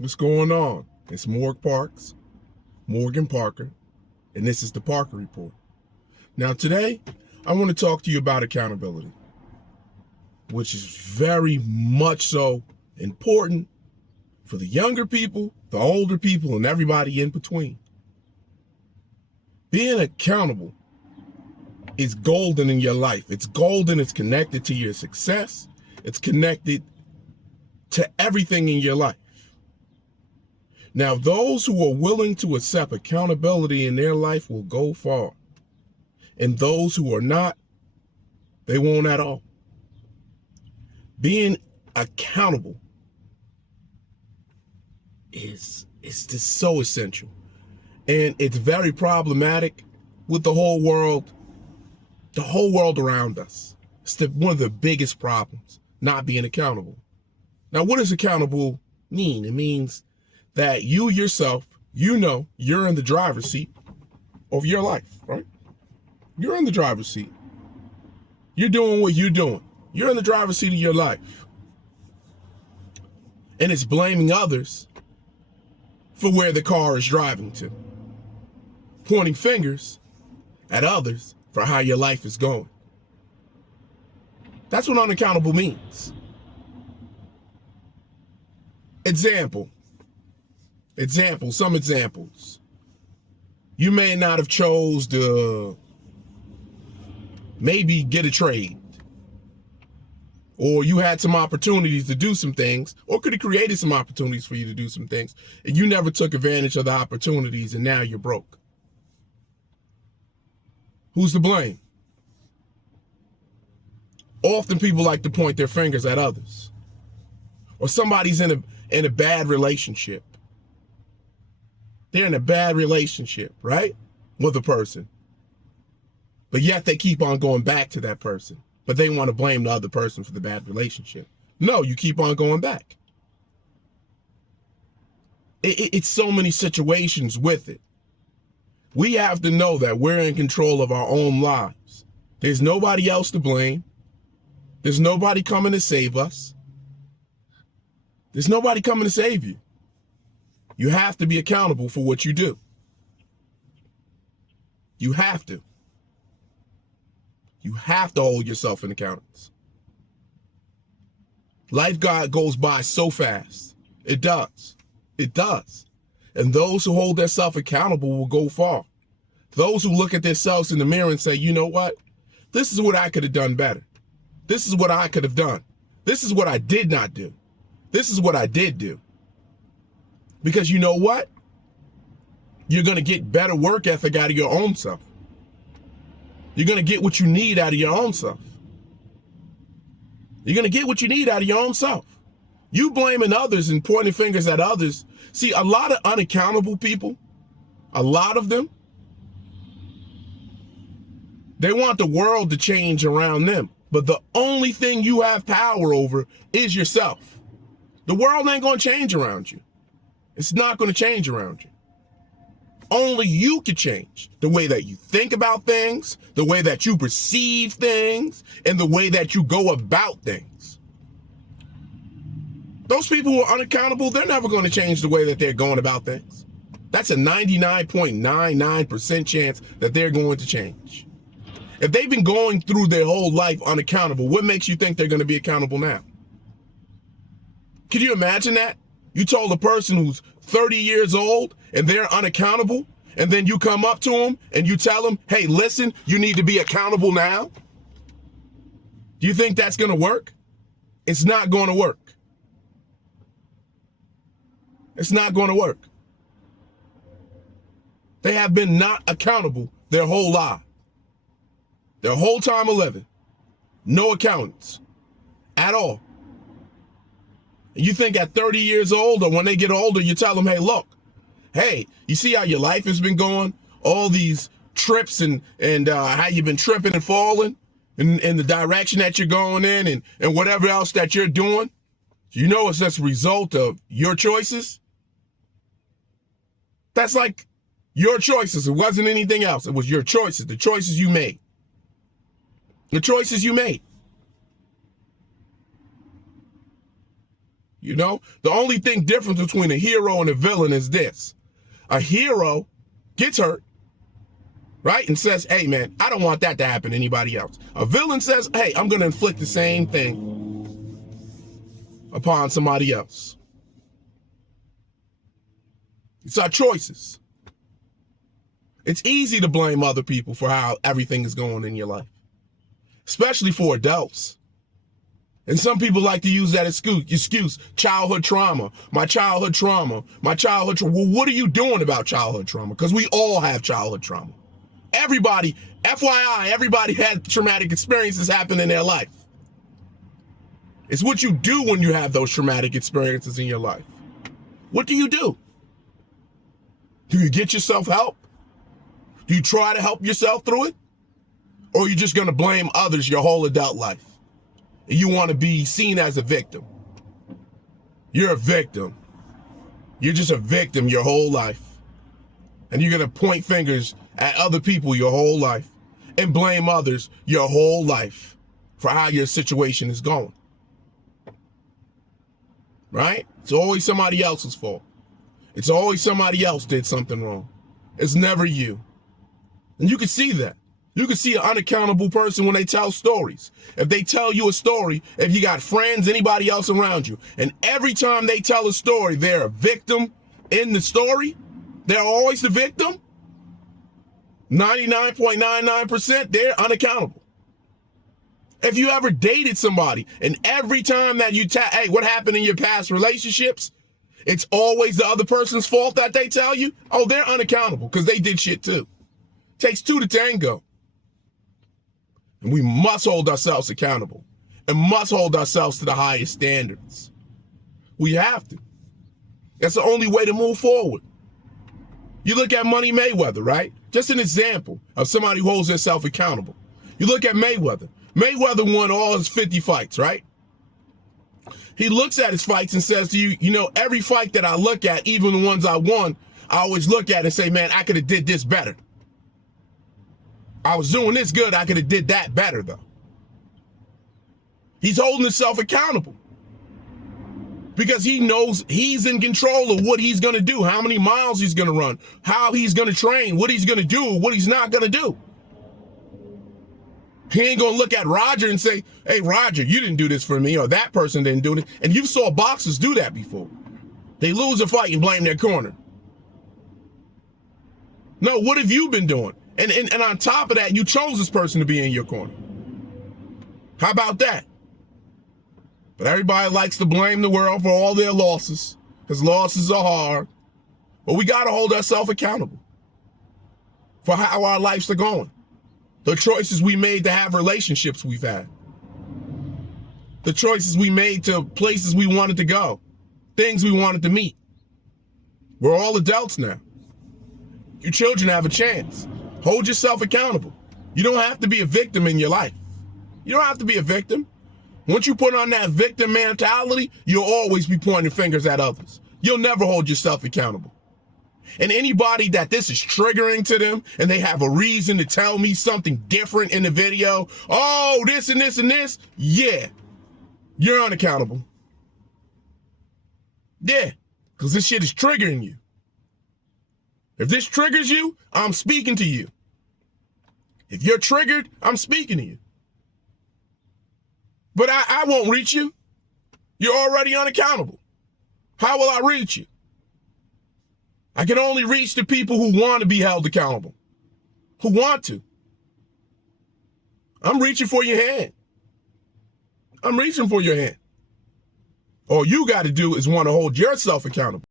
What's going on? It's Morgan Parker, and this is the Parker Report. Now today, I want to talk to you about accountability, which is very much so important for the younger people, the older people, and everybody in between. Being accountable is golden in your life. It's golden. It's connected to your success. It's connected to everything in your life. Now, those who are willing to accept accountability in their life will go far. And those who are not, they won't at all. Being accountable is just so essential. And it's very problematic with the whole world around us. It's one of the biggest problems, not being accountable. Now, what does accountable mean? It means that you yourself, you're in the driver's seat of your life, right? You're in the driver's seat. You're doing what you're doing. You're in the driver's seat of your life. And it's blaming others for where the car is driving to. Pointing fingers at others for how your life is going. That's what unaccountable means. Some examples. You may not have chose to maybe get a trade, or you had some opportunities to do some things, or could have created some opportunities for you to do some things, and you never took advantage of the opportunities, and now you're broke. Who's to blame? Often people like to point their fingers at others, or somebody's in a bad relationship. They're in a bad relationship, right? With a person. But yet they keep on going back to that person. But they want to blame the other person for the bad relationship. No, you keep on going back. It's so many situations with it. We have to know that we're in control of our own lives. There's nobody else to blame. There's nobody coming to save us. There's nobody coming to save you. You have to be accountable for what you do. You have to. You have to hold yourself in accountance. Life goes by so fast. It does. It does. And those who hold themselves accountable will go far. Those who look at themselves in the mirror and say, you know what? This is what I could have done better. This is what I could have done. This is what I did not do. This is what I did do. Because you know what? You're going to get better work ethic out of your own self. You're going to get what you need out of your own self. You're going to get what you need out of your own self. You blaming others and pointing fingers at others. See, a lot of unaccountable people, a lot of them, they want the world to change around them. But the only thing you have power over is yourself. The world ain't going to change around you. It's not going to change around you. Only you can change the way that you think about things, the way that you perceive things, and the way that you go about things. Those people who are unaccountable, they're never going to change the way that they're going about things. That's a 99.99% chance that they're going to change. If they've been going through their whole life unaccountable, what makes you think they're going to be accountable now? Can you imagine that? You told a person who's 30 years old and they're unaccountable, and then you come up to them and you tell them, hey, listen, you need to be accountable now. Do you think that's going to work? It's not going to work. It's not going to work. They have been not accountable their whole life. Their whole time of living. No accountants at all. And you think at 30 years old, or when they get older, you tell them, hey, look, hey, you see how your life has been going? All these trips and how you've been tripping and falling in the direction that you're going in and whatever else that you're doing. You know it's just a result of your choices. That's like your choices. It wasn't anything else. It was your choices, the choices you made. The choices you made. You know, the only thing different between a hero and a villain is this. A hero gets hurt, right? And says, hey, man, I don't want that to happen to anybody else. A villain says, hey, I'm going to inflict the same thing upon somebody else. It's our choices. It's easy to blame other people for how everything is going in your life, especially for adults. And some people like to use that excuse, childhood trauma, my childhood trauma, my childhood trauma. Well, what are you doing about childhood trauma? Because we all have childhood trauma. Everybody, FYI, everybody had traumatic experiences happen in their life. It's what you do when you have those traumatic experiences in your life. What do you do? Do you get yourself help? Do you try to help yourself through it? Or are you just going to blame others your whole adult life? And you want to be seen as a victim. You're a victim. You're just a victim your whole life. And you're going to point fingers at other people your whole life and blame others your whole life for how your situation is going. Right? It's always somebody else's fault. It's always somebody else did something wrong. It's never you. And you can see that. You can see an unaccountable person when they tell stories. If they tell you a story, if you got friends, anybody else around you, and every time they tell a story, they're a victim in the story, they're always the victim, 99.99%, they're unaccountable. If you ever dated somebody and every time that you hey, what happened in your past relationships, it's always the other person's fault that they tell you, oh, they're unaccountable because they did shit too. Takes two to tango. And we must hold ourselves accountable and must hold ourselves to the highest standards. We have to. That's the only way to move forward. You look at Money Mayweather, right? Just an example of somebody who holds themselves accountable. You look at Mayweather. Mayweather won all his 50 fights, right? He looks at his fights and says to you, you know, every fight that I look at, even the ones I won, I always look at and say, man, I could have did this better. I was doing this good. I could have did that better, though. He's holding himself accountable because he knows he's in control of what he's going to do, how many miles he's going to run, how he's going to train, what he's going to do, what he's not going to do. He ain't going to look at Roger and say, hey, Roger, you didn't do this for me, or that person didn't do it. And you saw boxers do that before. They lose a fight and blame their corner. No, what have you been doing? And on top of that, you chose this person to be in your corner. How about that? But everybody likes to blame the world for all their losses, because losses are hard. But we got to hold ourselves accountable for how our lives are going. The choices we made to have relationships we've had. The choices we made to places we wanted to go. Things we wanted to meet. We're all adults now. Your children have a chance. Hold yourself accountable. You don't have to be a victim in your life. You don't have to be a victim. Once you put on that victim mentality, you'll always be pointing fingers at others. You'll never hold yourself accountable. And anybody that this is triggering to them and they have a reason to tell me something different in the video, oh, this and this and this, yeah, you're unaccountable. Yeah, because this shit is triggering you. If this triggers you, I'm speaking to you. If you're triggered, I'm speaking to you. But I won't reach you. You're already unaccountable. How will I reach you? I can only reach the people who want to be held accountable, who want to. I'm reaching for your hand. I'm reaching for your hand. All you got to do is want to hold yourself accountable.